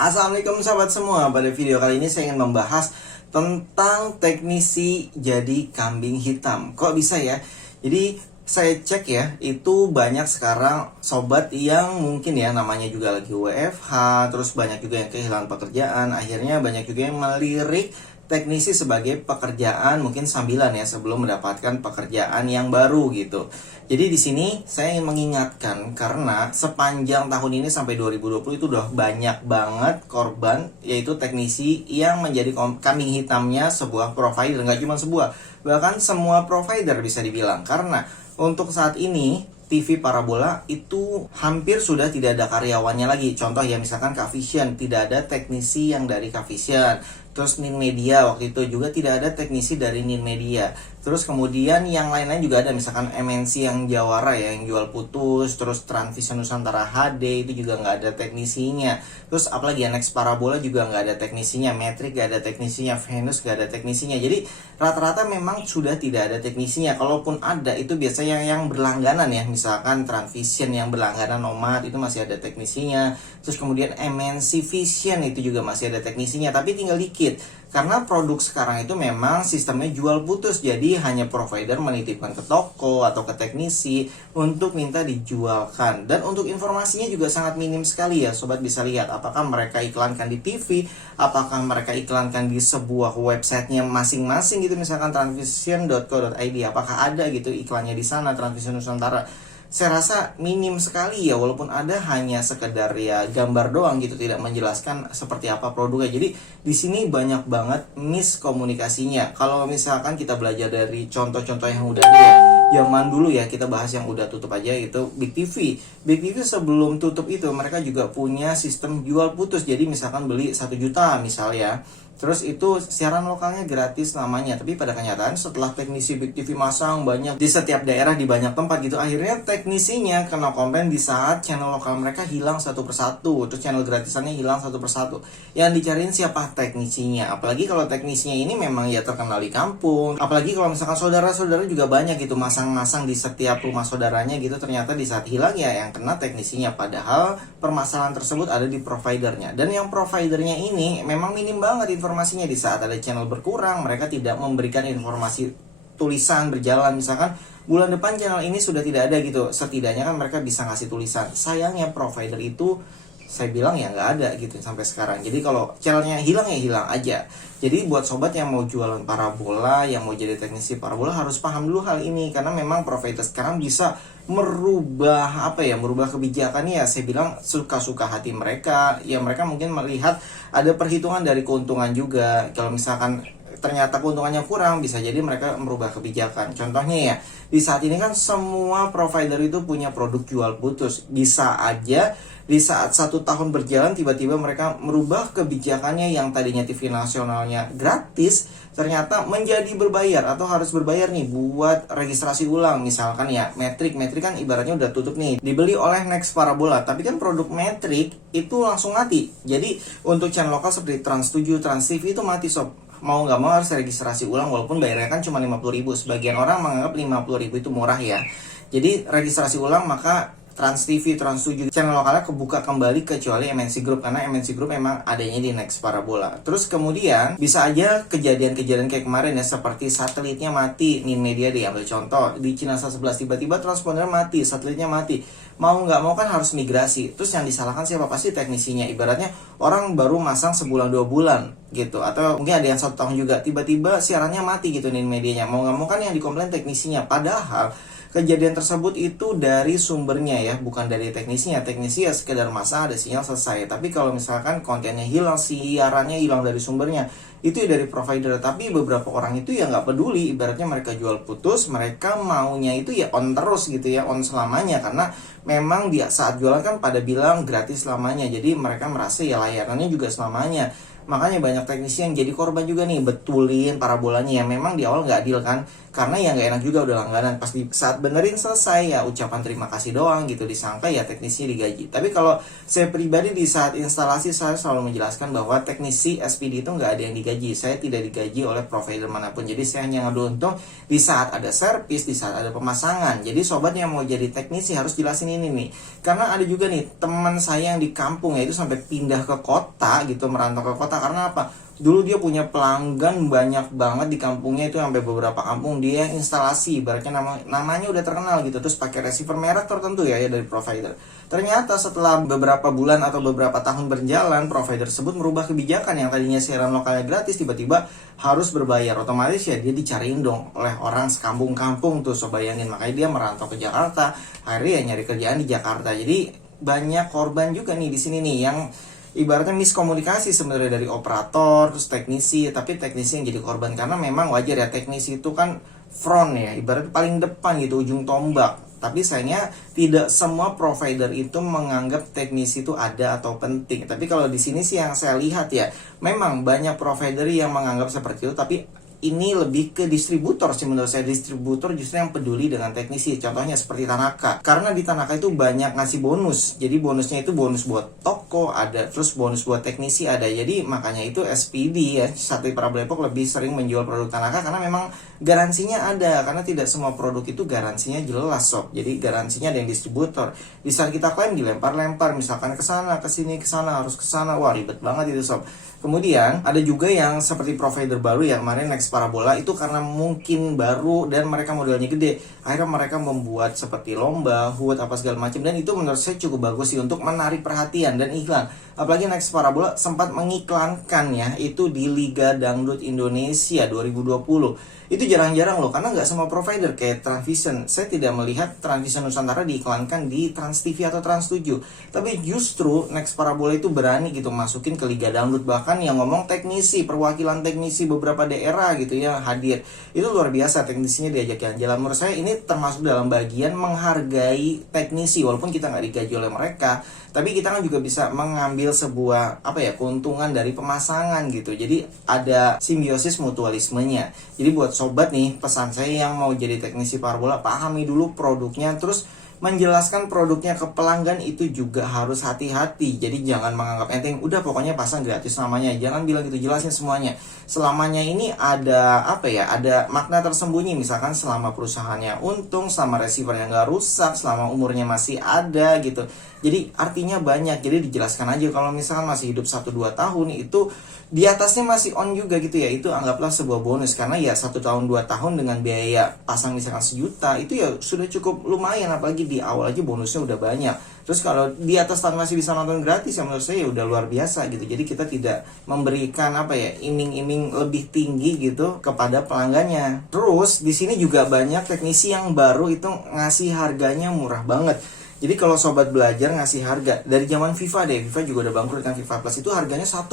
Assalamualaikum sahabat semua. Pada video kali ini saya ingin membahas tentang teknisi jadi kambing hitam. Kok bisa ya? Jadi saya cek ya, itu banyak sekarang sobat yang mungkin ya namanya juga lagi WFH, terus banyak juga yang kehilangan pekerjaan, akhirnya banyak juga yang melirik teknisi sebagai pekerjaan mungkin sambilan ya sebelum mendapatkan pekerjaan yang baru gitu. Jadi di sini saya ingin mengingatkan karena sepanjang tahun ini sampai 2020 itu udah banyak banget korban, yaitu teknisi yang menjadi kambing hitamnya sebuah provider, nggak cuma sebuah, bahkan semua provider bisa dibilang. Karena untuk saat ini TV parabola itu hampir sudah tidak ada karyawannya lagi. Contoh ya misalkan Cavision, tidak ada teknisi yang dari Cavision. Terus Ninmedia waktu itu juga tidak ada teknisi dari Ninmedia. Terus kemudian yang lain-lain juga ada, misalkan MNC yang Jawara ya, yang jual putus. Terus Transvision Nusantara HD itu juga nggak ada teknisinya. Terus apalagi ya, Next Parabola juga nggak ada teknisinya, Metric nggak ada teknisinya, Venus nggak ada teknisinya. Jadi rata-rata memang sudah tidak ada teknisinya. Kalaupun ada itu biasanya yang berlangganan ya, misalkan Transvision yang berlangganan Nomad itu masih ada teknisinya. Terus kemudian MNC Vision itu juga masih ada teknisinya, tapi tinggal dikit. Karena produk sekarang itu memang sistemnya jual putus, jadi hanya provider menitipkan ke toko atau ke teknisi untuk minta dijualkan. Dan untuk informasinya juga sangat minim sekali ya, sobat bisa lihat apakah mereka iklankan di TV, apakah mereka iklankan di sebuah websitenya masing-masing gitu, misalkan transvision.co.id, apakah ada gitu iklannya di sana Transvision Nusantara. Saya rasa minim sekali ya, walaupun ada hanya sekedar ya gambar doang gitu, tidak menjelaskan seperti apa produknya. Jadi di sini banyak banget miskomunikasinya. Kalau misalkan kita belajar dari contoh-contoh yang udah ada ya, zaman dulu ya, kita bahas yang udah tutup aja itu Big TV. Big TV sebelum tutup itu mereka juga punya sistem jual putus. Jadi misalkan beli 1 juta misalnya, terus itu siaran lokalnya gratis namanya. Tapi pada kenyataan setelah teknisi Big TV masang banyak di setiap daerah, di banyak tempat gitu, akhirnya teknisinya kena komplain di saat channel lokal mereka hilang satu persatu. Terus channel gratisannya hilang satu persatu. Yang dicariin siapa? Teknisinya. Apalagi kalau teknisinya ini memang ya terkenal di kampung. Apalagi kalau misalkan saudara-saudara juga banyak gitu masang-masang di setiap rumah saudaranya gitu. Ternyata di saat hilang ya yang kena teknisinya. Padahal permasalahan tersebut ada di providernya. Dan yang providernya ini memang minim banget informasinya. Di saat ada channel berkurang, mereka tidak memberikan informasi tulisan berjalan. Misalkan bulan depan channel ini sudah tidak ada gitu, setidaknya kan mereka bisa ngasih tulisan. Sayangnya provider itu saya bilang ya nggak ada gitu sampai sekarang. Jadi kalau channelnya hilang ya hilang aja. Jadi buat sobat yang mau jualan parabola, yang mau jadi teknisi parabola, harus paham dulu hal ini. Karena memang provider sekarang bisa merubah merubah kebijakannya ya. Saya bilang suka-suka hati mereka. Ya mereka mungkin melihat ada perhitungan dari keuntungan juga. Kalau misalkan ternyata keuntungannya kurang, bisa jadi mereka merubah kebijakan. Contohnya ya, di saat ini kan semua provider itu punya produk jual putus. Bisa aja di saat 1 tahun berjalan tiba-tiba mereka merubah kebijakannya yang tadinya TV nasionalnya gratis ternyata menjadi berbayar atau harus berbayar nih buat registrasi ulang. Misalkan ya Metric kan ibaratnya udah tutup nih, dibeli oleh Next Parabola, tapi kan produk Metric itu langsung mati. Jadi untuk channel lokal seperti Trans7, Trans TV itu mati sob. Mau nggak mau harus registrasi ulang, walaupun bayarnya kan cuma 50.000. Sebagian orang menganggap 50.000 itu murah ya. Jadi registrasi ulang, maka Trans TV, Trans7 channel lokalnya kebuka kembali kecuali MNC Group, karena MNC Group memang adanya di Next Parabola. Terus kemudian bisa aja kejadian-kejadian kayak kemarin ya, seperti satelitnya mati. Ninmedia diambil contoh, di Cinasa 11 tiba-tiba transponder mati, satelitnya mati. Mau nggak mau kan harus migrasi. Terus yang disalahkan siapa? Pasti teknisinya. Ibaratnya orang baru masang sebulan 2 bulan gitu, atau mungkin ada yang 1 tahun juga, tiba-tiba siarannya mati gitu Ninmedianya. Mau nggak mau kan yang dikomplain teknisinya. Padahal kejadian tersebut itu dari sumbernya ya, bukan dari teknisinya. Teknisi ya sekedar masang, ada sinyal, selesai. Tapi kalau misalkan kontennya hilang, siarannya hilang dari sumbernya, itu ya dari provider. Tapi beberapa orang itu ya nggak peduli. Ibaratnya mereka jual putus, mereka maunya itu ya on terus gitu ya, on selamanya. Karena memang di saat jualan kan pada bilang gratis selamanya. Jadi mereka merasa ya layanannya juga selamanya. Makanya banyak teknisi yang jadi korban juga nih, betulin parabolanya yang memang di awal nggak deal kan, karena ya nggak enak juga udah langganan, pas di saat benerin selesai ya ucapan terima kasih doang gitu, disangka ya teknisinya digaji. Tapi kalau saya pribadi di saat instalasi saya selalu menjelaskan bahwa teknisi SPD itu nggak ada yang digaji, saya tidak digaji oleh provider manapun, jadi saya hanya ngambil untung di saat ada servis, di saat ada pemasangan. Jadi sobat yang mau jadi teknisi harus jelasin ini nih, karena ada juga nih teman saya yang di kampung ya itu sampai pindah ke kota gitu, merantau ke kota karena apa? Dulu dia punya pelanggan banyak banget di kampungnya, itu sampai beberapa kampung dia instalasi, ibaratnya namanya udah terkenal gitu, terus pakai receiver merek tertentu ya dari provider. Ternyata setelah beberapa bulan atau beberapa tahun berjalan, provider tersebut merubah kebijakan yang tadinya siaran lokalnya gratis tiba-tiba harus berbayar. Otomatis ya dia dicariin dong oleh orang sekampung-kampung tuh, so bayangin. Makanya dia merantau ke Jakarta, akhirnya ya nyari kerjaan di Jakarta. Jadi banyak korban juga nih di sini nih yang ibaratnya miskomunikasi sebenarnya dari operator terus teknisi, tapi teknisi yang jadi korban karena memang wajar ya, teknisi itu kan front ya, ibaratnya paling depan gitu, ujung tombak. Tapi sayangnya tidak semua provider itu menganggap teknisi itu ada atau penting. Tapi kalau di sini sih yang saya lihat ya, memang banyak provider yang menganggap seperti itu, tapi ini lebih ke distributor sih menurut saya. Distributor justru yang peduli dengan teknisi. Contohnya seperti Tanaka. Karena di Tanaka itu banyak ngasih bonus. Jadi bonusnya itu bonus buat toko ada, terus bonus buat teknisi ada. Jadi makanya itu SPD ya, Sakti Parabola Epoch lebih sering menjual produk Tanaka karena memang garansinya ada. Karena tidak semua produk itu garansinya jelas sob. Jadi garansinya ada yang distributor. Di saat kita klaim dilempar-lempar, misalkan ke sana, ke sini, ke sana, harus ke sana. Wah, ribet banget itu sob. Kemudian ada juga yang seperti provider baru ya, kemarin Next Parabola itu karena mungkin baru dan mereka modalnya gede, akhirnya mereka membuat seperti lomba, HUT apa segala macam, dan itu menurut saya cukup bagus sih untuk menarik perhatian dan iklan. Apalagi Next Parabola sempat mengiklankan ya itu di Liga Dangdut Indonesia 2020. Itu jarang-jarang loh, karena nggak semua provider kayak Transvision. Saya tidak melihat Transvision Nusantara diiklankan di Trans TV atau Trans 7. Tapi justru Next Parabola itu berani gitu masukin ke Liga Dangdut. Bahkan yang ngomong teknisi, perwakilan teknisi beberapa daerah gitu ya hadir. Itu luar biasa, teknisinya diajak jalan-jalan. Menurut saya ini termasuk dalam bagian menghargai teknisi. Walaupun kita nggak digaji oleh mereka, tapi kita kan juga bisa mengambil sebuah keuntungan dari pemasangan gitu. Jadi ada simbiosis mutualismenya. Jadi buat sobat nih, pesan saya yang mau jadi teknisi parabola, pahami dulu produknya, terus menjelaskan produknya ke pelanggan itu juga harus hati-hati. Jadi jangan menganggap enteng, udah pokoknya pasang gratis namanya. Jangan bilang gitu, jelasin semuanya. Selamanya ini ada ada makna tersembunyi. Misalkan selama perusahaannya untung, selama receivernya nggak rusak, selama umurnya masih ada gitu. Jadi artinya banyak. Jadi dijelaskan aja. Kalau misalkan masih hidup 1-2 tahun itu di atasnya masih on juga gitu ya, itu anggaplah sebuah bonus. Karena ya 1 tahun 2 tahun dengan biaya pasang misalkan 1 juta itu ya sudah cukup lumayan, apalagi di awal aja bonusnya udah banyak. Terus kalau di atas tahun masih bisa nonton gratis ya menurut saya ya udah luar biasa gitu. Jadi kita tidak memberikan iming-iming lebih tinggi gitu kepada pelanggannya. Terus di sini juga banyak teknisi yang baru itu ngasih harganya murah banget. Jadi kalau sobat belajar ngasih harga dari zaman FIFA deh, FIFA juga udah bangkrut kan, FIFA Plus itu harganya 1,3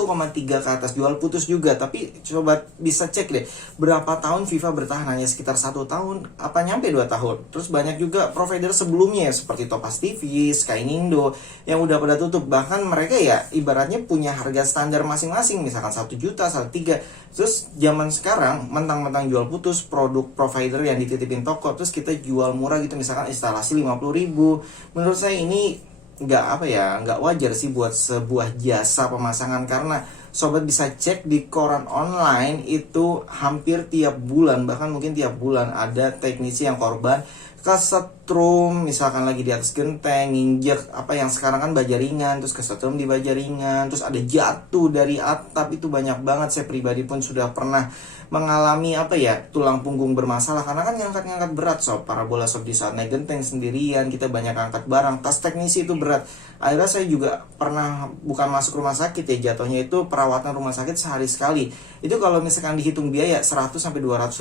ke atas, jual putus juga. Tapi sobat bisa cek deh berapa tahun FIFA bertahan, hanya sekitar 1 tahun apa nyampe 2 tahun. Terus banyak juga provider sebelumnya ya, seperti Topaz TV, Skynindo yang udah pada tutup. Bahkan mereka ya ibaratnya punya harga standar masing-masing, misalkan 1 juta, 1,3. Terus zaman sekarang mentang-mentang jual putus produk provider yang dititipin toko, terus kita jual murah gitu, misalkan instalasi 50.000. Menurut saya ini nggak wajar sih buat sebuah jasa pemasangan. Karena sobat bisa cek di koran online itu hampir tiap bulan, bahkan mungkin tiap bulan ada teknisi yang korban kesetrum, misalkan lagi di atas genteng nginjek yang sekarang kan baja ringan, terus kesetrum di baja ringan, terus ada jatuh dari atap. Itu banyak banget. Saya pribadi pun sudah pernah mengalami tulang punggung bermasalah karena kan ngangkat-ngangkat berat sob. Parabola sob di saat naik genteng sendirian, kita banyak angkat barang, tas teknisi itu berat. Akhirnya saya juga pernah bukan masuk rumah sakit ya, jatuhnya itu perawatan rumah sakit sehari sekali. Itu kalau misalkan dihitung biaya 100-200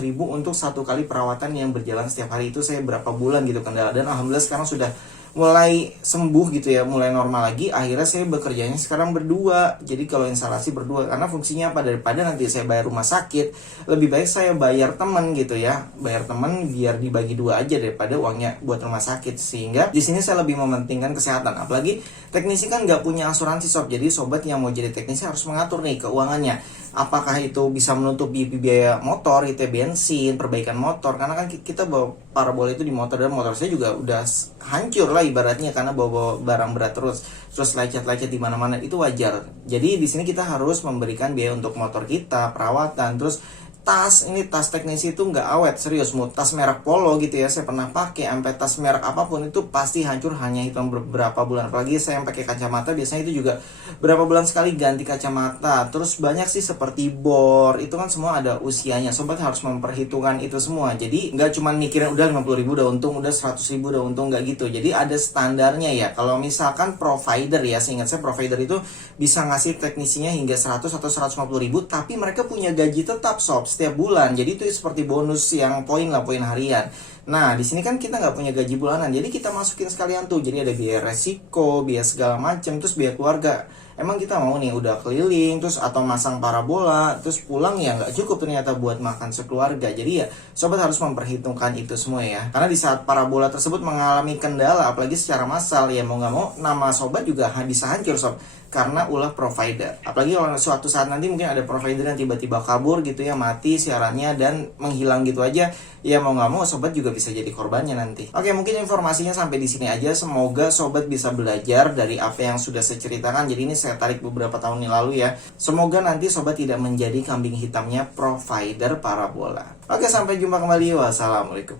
ribu untuk 1 kali perawatan yang berjalan setiap hari. Itu saya berapa bulan gitu kendala, dan alhamdulillah sekarang sudah mulai sembuh gitu ya, mulai normal lagi. Akhirnya saya bekerjanya sekarang berdua. Jadi kalau instalasi berdua, karena fungsinya apa, daripada nanti saya bayar rumah sakit, lebih baik saya bayar teman gitu ya, bayar teman biar dibagi dua aja daripada uangnya buat rumah sakit. Sehingga di sini saya lebih mementingkan kesehatan. Apalagi teknisi kan nggak punya asuransi sob. Jadi sobat yang mau jadi teknisi harus mengatur nih keuangannya. Apakah itu bisa menutupi biaya motor, itu bensin, perbaikan motor. Karena kan kita bawa parabola itu di motor, dan motor saya juga udah hancur lah ibaratnya karena bawa barang berat terus lecet-lecet di mana-mana, itu wajar. Jadi di sini kita harus memberikan biaya untuk motor kita, perawatan, terus tas teknisi itu nggak awet, serius. Mau tas merek Polo gitu ya, saya pernah pakai, sampai tas merek apapun itu pasti hancur hanya hitung beberapa bulan. Apalagi saya yang pakai kacamata, biasanya itu juga berapa bulan sekali ganti kacamata. Terus banyak sih seperti bor, itu kan semua ada usianya. Sobat harus memperhitungkan itu semua. Jadi nggak cuma mikirin udah 50.000 udah untung, udah 100.000 udah untung, nggak gitu. Jadi ada standarnya ya. Kalau misalkan provider ya, seingat saya provider itu bisa ngasih teknisinya hingga 100 atau 150.000, tapi mereka punya gaji tetap sob setiap bulan. Jadi itu seperti bonus yang poin lah, poin harian. Nah, di sini kan kita nggak punya gaji bulanan, jadi kita masukin sekalian tuh. Jadi ada biaya resiko, biaya segala macam, terus biaya keluarga. Emang kita mau nih udah keliling, terus atau masang parabola, terus pulang ya nggak cukup ternyata buat makan sekeluarga. Jadi ya sobat harus memperhitungkan itu semua ya. Karena di saat parabola tersebut mengalami kendala, apalagi secara massal, ya mau nggak mau nama sobat juga bisa hancur sob, karena ulah provider. Apalagi kalau suatu saat nanti mungkin ada provider yang tiba-tiba kabur gitu ya, mati siarannya dan menghilang gitu aja, ya mau nggak mau sobat juga bisa jadi korbannya nanti. Oke, mungkin informasinya sampai di sini aja. Semoga sobat bisa belajar dari apa yang sudah saya ceritakan. Jadi ini saya tarik beberapa tahun yang lalu ya. Semoga nanti sobat tidak menjadi kambing hitamnya provider parabola. Oke, sampai jumpa kembali. Wassalamualaikum.